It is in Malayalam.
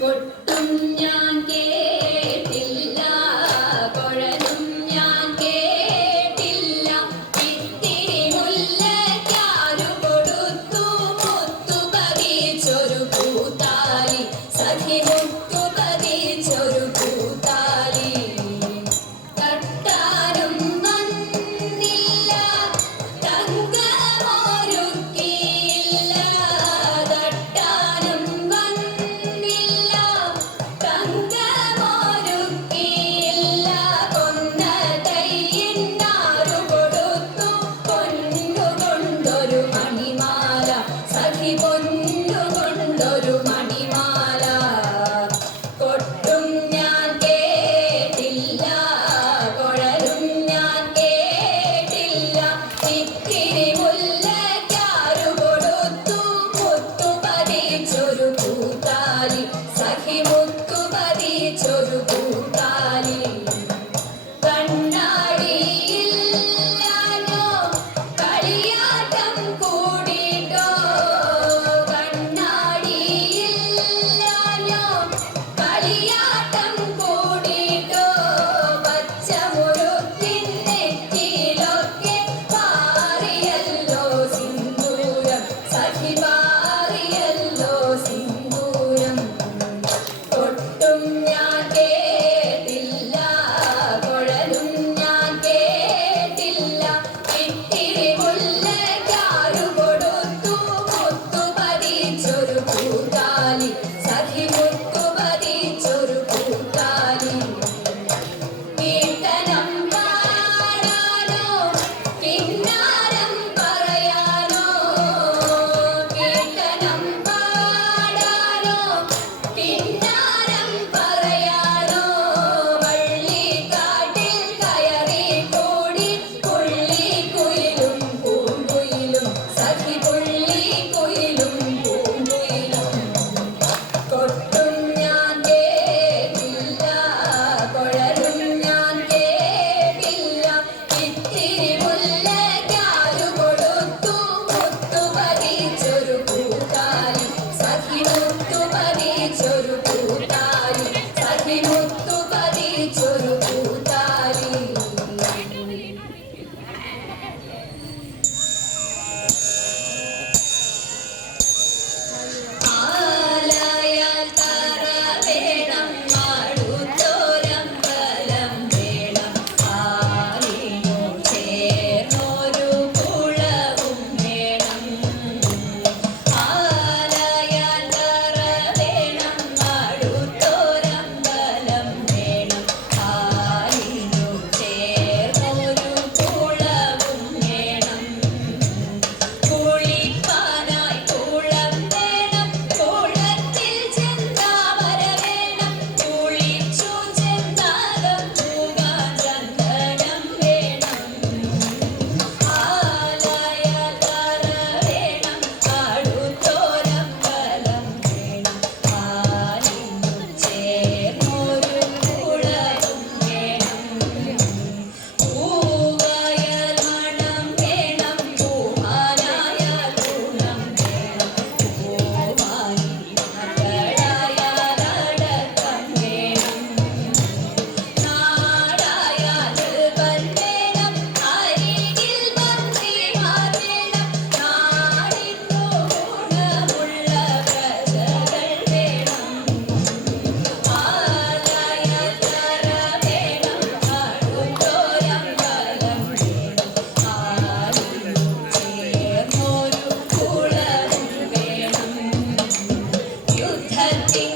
കൊട്ടും ഞാൻ കേട്ടില്ല, കുഴലും ഞാൻ കേട്ടില്ല. ഇത്തിരി മുല്ലയ്ക്കാരു കൊടുത്തു മുത്തു പതിച്ചൊരു പൂത്താലി, സഖി മുത്തു പതിച്ചൊരു പൂത്താലി. തട്ടാനും വന്നില്ല, തങ്കമൊരുക്കിയില്ല. തട്ടാനും വന്നില്ല, തങ്കമൊരുക്കിയില്ല. കൊന്ന തൈയിന്നാരു കൊടുത്തു പൊന്നുകൊണ്ടൊരു മണിമാല, സഖി പൊന്നുകൊണ്ടൊരു മണിമാല. കൊട്ടും ഞാൻ കേട്ടില്ല, കുഴലും ഞാൻ കേട്ടില്ല. ഇത്തിരി മുല്ലയ്ക്കാരു കൊടുത്തു മുത്തു പതിച്ചൊരു പൂത്താലി, സഖി മുത്തു പതിച്ചൊരു പൂത്താലി. കണ്ണാടിയില്ലാഞ്ഞോ കളിയാട്ടം കൂടിട്ടോ, കണ്ണാടിയില്ലാഞ്ഞോ കളിയാട്ടം കൂടിട്ടോ. പച്ചമുറുക്കിൻ നെറ്റിയിലൊക്കെ പാറിയല്ലോ സിന്ദൂരം, സഖി പാറിയല്ലോ സിന്ദൂരം. കൊട്ടും ഞാൻ കേട്ടില്ല, കുഴലും ഞാൻ കേട്ടില്ല. ഇത്തിരി മുല്ലയ്ക്കാരു കൊടുത്തു മുത്തു പതിച്ചൊരു പൂത്താലി, സഖി മുത്തു പതിച്ചൊരു പൂത്താലി. കീർത്തനം പാടാനോ കിന്നാരം പറയാനോ, കീർത്തനം പാടാനോ കിന്നാരം പറയാനോ. വള്ളിക്കാട്ടിൽ കയറി കൂടി പുള്ളിക്കുയിലും പൂങ്കുയിലും, സഖി പുള്ളിക്കുയിലും പൂങ്കുയിലും. കൊട്ടും ഞാൻ കേട്ടില്ല, കുഴലും ഞാൻ കേട്ടില്ല. ഇത്തിരി മുല്ലയ്ക്കാരു കൊടുത്തു മുത്തു പതിച്ചൊരു പൂത്താലി, സഖി മുത്തു പതിച്ചൊരു പൂത്താലി, സഖി മുത്തു പതിച്ചൊരു പൂത്താലി. ആലയാൽ തറ വേണം, അടുത്തൊരമ്പലം വേണം. ആലിനു ചേർന്നൊരു കുളവും വേണം. ആലയാൽ തറ വേണം, അടുത്തൊരമ്പലം വേണം. ആലിനു ചേർന്നൊരു കുളവും വേണം. കുളിപ്പാനായി കുളം വേണം, കുളത്തിൽ ചെന്താമര വേണം. കുളിച്ചു ചെന്നാലും പൂകാൻ ചന്ദനം വേണം. ആലയാൽ തറ വേണം, അടുത്തൊരമ്പലം വേണം. ആലിനു ചേർന്നൊരു കുളവും വേണം. പൂവയൽ മണം വേണം, പൂമാനായ ഗുണം വേണം. പൂവായി മകളായാൽ അടക്കം വേണം. നാടായാൽ വൻ വേണം, അരികിൽ മന്ത്രിമാർ വേണം. നാടിനു ഗുണമുള്ള പ്രജകൾ വേണം. ആലയാൽ തറ വേണം, അടുത്തൊരമ്പലം വേണം. ആലിനു ചേർന്നൊരു കുളവും വേണം. യുദ്ധത്തിൻ